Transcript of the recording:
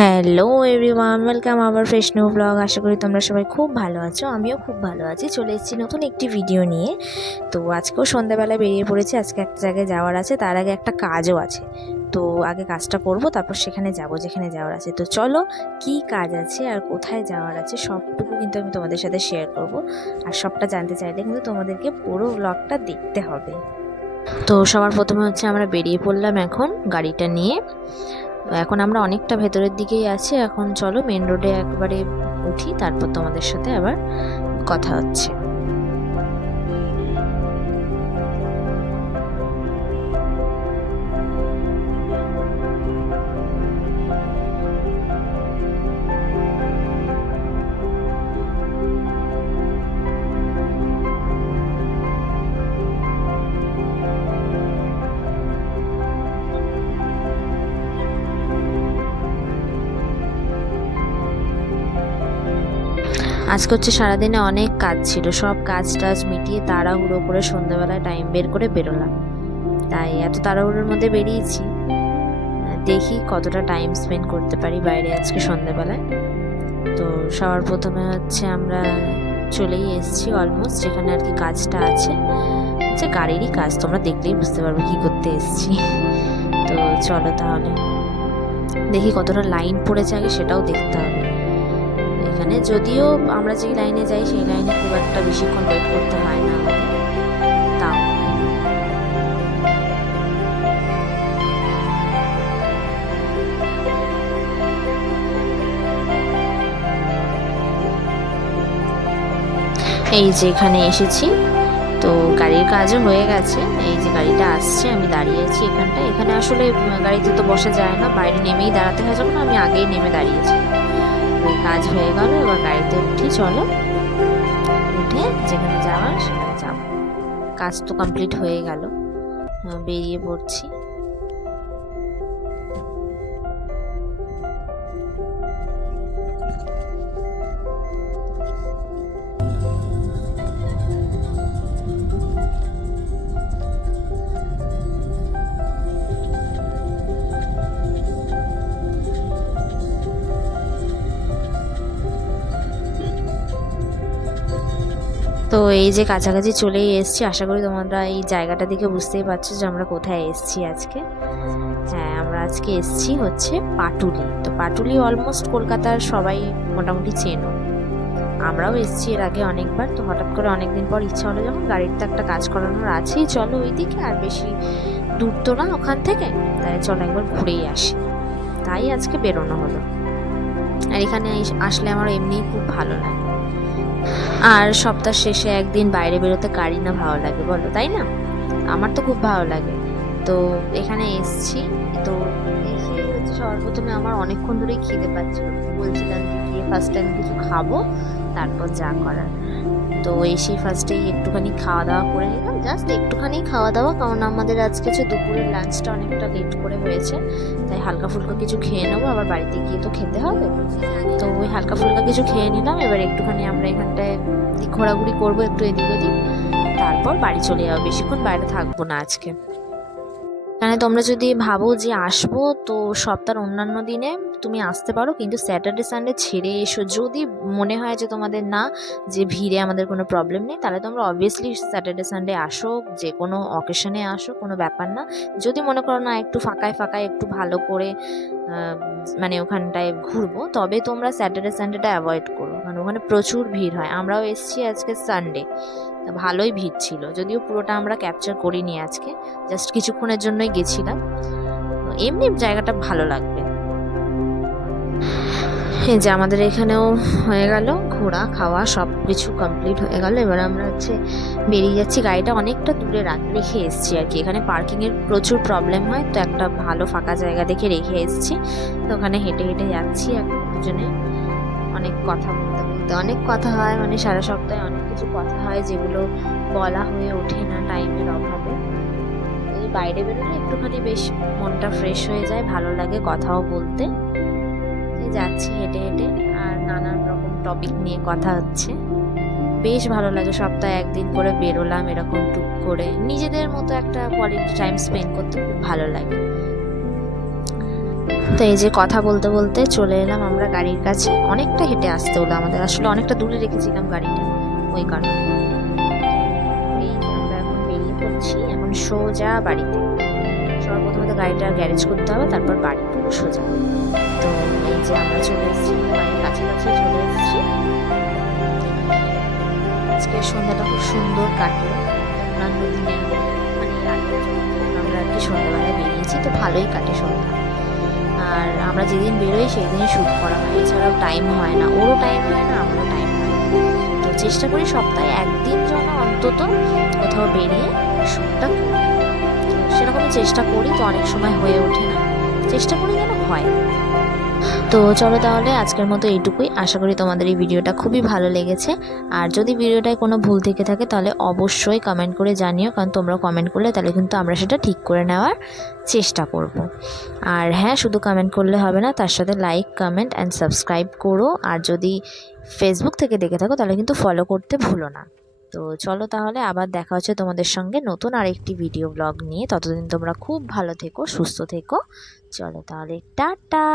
Hello everyone, welcome আবার fresh new blog. আশা করি তোমরা সবাই খুব ভালো আছো। আমিও খুব ভালো আছি। চলে এসেছি নতুন একটি ভিডিও নিয়ে। তো আজকেও সন্ধ্যাবেলায় বেরিয়ে পড়েছি। আজকে একটা জায়গায় যাওয়ার আছে, তার আগে একটা কাজও আছে। তো আগে কাজটা করব, তারপর সেখানে যাব যেখানে যাওয়ার আছে। তো চলো, কি কাজ আছে আর কোথায় যাওয়ার আছে সবটুকু কিন্তু আমি তোমাদের সাথে শেয়ার করব। আর সবটা জানতে চাইলে কিন্তু তোমাদেরকে পুরো ব্লগটা দেখতে হবে। তো সবার প্রথমে হচ্ছে আমরা বেরিয়ে পড়লাম এখন গাড়িটা নিয়ে। এখন আমরা অনেকটা ভেতরের দিকেই আছি। এখন চলো মেন রোডে একবারে উঠি, তারপর তোমাদের সাথে আবার কথা হচ্ছে। আজকে হচ্ছে সারাদিনে অনেক কাজ ছিল, সব কাজ টাজ মিটিয়ে তাড়াহুড়ো করে সন্ধ্যাবেলায় টাইম বের করে বেরোলাম। তাই এত তাড়াহুড়োর মধ্যে বেরিয়েছি, দেখি কতটা টাইম স্পেন্ড করতে পারি বাইরে আজকে সন্ধ্যাবেলায়। তো সবার প্রথমে হচ্ছে আমরা চলেই এসেছি অলমোস্ট যেখানে আর কি কাজটা আছে। হচ্ছে গাড়িরই কাজ, তোমরা দেখলেই বুঝতে পারবে কি করতে এসেছি। তো চলো তাহলে দেখি কতটা লাইন পড়েছে, আগে সেটাও দেখতে হবে। এখানে যদিও আমরা যে লাইনে যাই সেই লাইনে খুব একটা বেশিক্ষণ ওয়েট করতে হয় না আমাদের, তাও এই যে এখানে এসেছি। তো গাড়ির কাজও হয়ে গেছে, এই যে গাড়িটা আসছে, আমি দাঁড়িয়ে আছি এখানটায়। এখানে আসলে গাড়িতে তো বসা যায় না, বাইরে নেমেই দাঁড়াতে হয়, যখন আমি আগেই নেমে দাঁড়িয়েছি। ওই কাজ হয়ে গেল, এবার গাড়িতে উঠি। চলো উঠে যেখানে যাওয়ার সেখানে যাবো। কাজ তো কমপ্লিট হয়ে গেল, বেরিয়ে পড়ছি। তো এই যে কাছাকাছি চলেই এসেছি। আশা করি তোমরা এই জায়গাটা দেখে বুঝতেই পারছো যে আমরা কোথায় এসেছি আজকে। হ্যাঁ, আমরা আজকে এসেছি হচ্ছে পাটুলি। তো পাটুলি অলমোস্ট কলকাতার সবাই মোটামুটি চেনো, আমরাও এসেছি এর আগে অনেকবার। তো হঠাৎ করে অনেকদিন পর ইচ্ছা হলো, যখন গাড়ির তো একটা কাজ করানোর আছেই, চলো ওই দিকে, আর বেশি দূর তো না ওখান থেকে, তাই চলো একবার ঘুরেই আসি। তাই আজকে বেরোনো হলো। আর এখানে আসলে আমার এমনিই খুব ভালো লাগে। আর সপ্তাহ শেষে একদিন বাইরে বেরোতে কারই না ভালো লাগে বলো, তাই না? আমার তো খুব ভালো লাগে। তো এখানে এসছি। তো এসে হচ্ছে সর্বপ্রথমে আমার অনেকক্ষণ ধরেই খিদে পাচ্ছিল, বলছিলাম যে গিয়ে ফার্স্ট টাইম কিছু খাবো, তারপর যা করার। তো এসেই ফার্স্টেই একটুখানি খাওয়া দাওয়া করে নিলাম, জাস্ট একটুখানি খাওয়া দাওয়া, কারণ আমাদের আজকে হচ্ছে দুপুরের লাঞ্চটা অনেকটা লেট করে হয়েছে। তাই হালকা ফুলকা কিছু খেয়ে নেবো, আবার বাড়িতে গিয়ে তো খেতে হবে। তো ওই হালকা ফুলকা কিছু খেয়ে নিলাম। এবার একটুখানি আমরা এখানটায় ঘোরাঘুরি করবো একটু এদিক ওদিক, তারপর বাড়ি চলে যাবো। বেশিক্ষণ বাইরে থাকবো না আজকে। মানে তোমরা যদি ভাবো যে আসবো, তো সপ্তাহের অন্যান্য দিনে তুমি আসতে পারো, কিন্তু স্যাটারডে সানডে ছেড়ে এসো। যদি মনে হয় যে তোমাদের না, যে ভিড়ে আমাদের কোনো প্রবলেম নেই, তাহলে তোমরা অবভিয়াসলি স্যাটারডে সানডে আসো, যে কোনো অকেশনে আসো, কোনো ব্যাপার না। যদি মনে করো না একটু ফাঁকায় ফাঁকায় একটু ভালো করে মানে ওখানটায় ঘুরবো, তবে তোমরা স্যাটারডে সানডেটা অ্যাভয়েড করো, কারণ ওখানে প্রচুর ভিড় হয়। আমরাও এসেছি আজকে সানডে, ভালোই ভিড় ছিল, যদিও পুরোটা আমরা ক্যাপচার করিনি আজকে, জাস্ট কিছুক্ষণের জন্যই গেছিলাম। এমনি জায়গাটা ভালো লাগবে। এই যে আমাদের এখানেও হয়ে গেল ঘোরা খাওয়া, সব কিছু কমপ্লিট হয়ে গেল। এবার আমরা হচ্ছে বেরিয়ে যাচ্ছি। গাড়িটা অনেকটা দূরে রেখে এসেছি আর কি, এখানে পার্কিংয়ের প্রচুর প্রবলেম হয়, তো একটা ভালো ফাঁকা জায়গা দেখে রেখে এসেছি। তো ওখানে হেঁটে হেঁটে যাচ্ছি এখন দুজনে। অনেক কথা বলতে বলতে অনেক কথা হয়, মানে সারা সপ্তাহে অনেক কিছু কথা হয় যেগুলো বলা হয়ে ওঠে না টাইমের অভাবে। এই বাইরে বেরোলে একটুখানি বেশ মনটা ফ্রেশ হয়ে যায়, ভালো লাগে কথাও বলতে। যাচ্ছি হেঁটে হেঁটে, আর নানান রকম টপিক নিয়ে কথা হচ্ছে, বেশ ভালো লাগে। সপ্তাহে একদিন করে বেরোলাম এরকম টুক করে, নিজেদের মতো একটা কোয়ালিটি টাইম স্পেন্ড করতে খুব ভালো লাগে। তো এই যে কথা বলতে বলতে চলে এলাম আমরা গাড়ির কাছে। অনেকটা হেঁটে আসতে হলো আমাদের, আসলে অনেকটা দূরে রেখেছিলাম গাড়িটা, ওই কারণে। এই যে আমরা এখন বেরিয়ে পড়ছি, এখন সোজা বাড়িতে। সর্বপ্রথমে তো গাড়িটা গ্যারেজ করতে হবে, তারপর বাড়ি পুরো সোজা। তো এই যে আমরা চলে এসেছি, বাড়ির কাছাকাছি চলে এসেছি। আজকে সন্ধ্যাটা খুব সুন্দর কাটলো, অন্যান্য দিনের মানে আগে আমরা আর কি সন্ধ্যাবেলায় বেরিয়েছি, তো ভালোই কাটে সন্ধ্যা। আর আমরা যেদিন বেরোই সেই দিনই শ্যুট করা হয়, এছাড়াও টাইম হয় না, ওরও টাইম হয় না, আমারও টাইম হয় না। তো চেষ্টা করি সপ্তাহে একদিন যেন অন্তত কোথাও বেরিয়ে শ্যুটটা করি। তো সেরকমই চেষ্টা করি, তো অনেক সময় হয়ে ওঠে না, চেষ্টা করি যেন হয়। তো চলো তাহলে আজকের মতো এইটুকুই। আশা করি তোমাদের এই ভিডিওটা খুবই ভালো লেগেছে। আর যদি ভিডিওটায় কোনো ভুল থেকে থাকে তাহলে অবশ্যই কমেন্ট করে জানিও, কারণ তোমরা কমেন্ট করলে তাহলে কিন্তু আমরা সেটা ঠিক করে নেওয়ার চেষ্টা করব। আর হ্যাঁ, শুধু কমেন্ট করলে হবে না, তার সাথে লাইক, কমেন্ট অ্যান্ড সাবস্ক্রাইব করো। আর যদি ফেসবুক থেকে দেখে থাকো তাহলে কিন্তু ফলো করতে ভুলো না। তো চলো তাহলে আবার দেখা হচ্ছে তোমাদের সঙ্গে নতুন আরেকটি ভিডিও ব্লগ নিয়ে। ততদিন তোমরা খুব ভালো থেকো, সুস্থ থেকো। চলো তাহলে টাটা।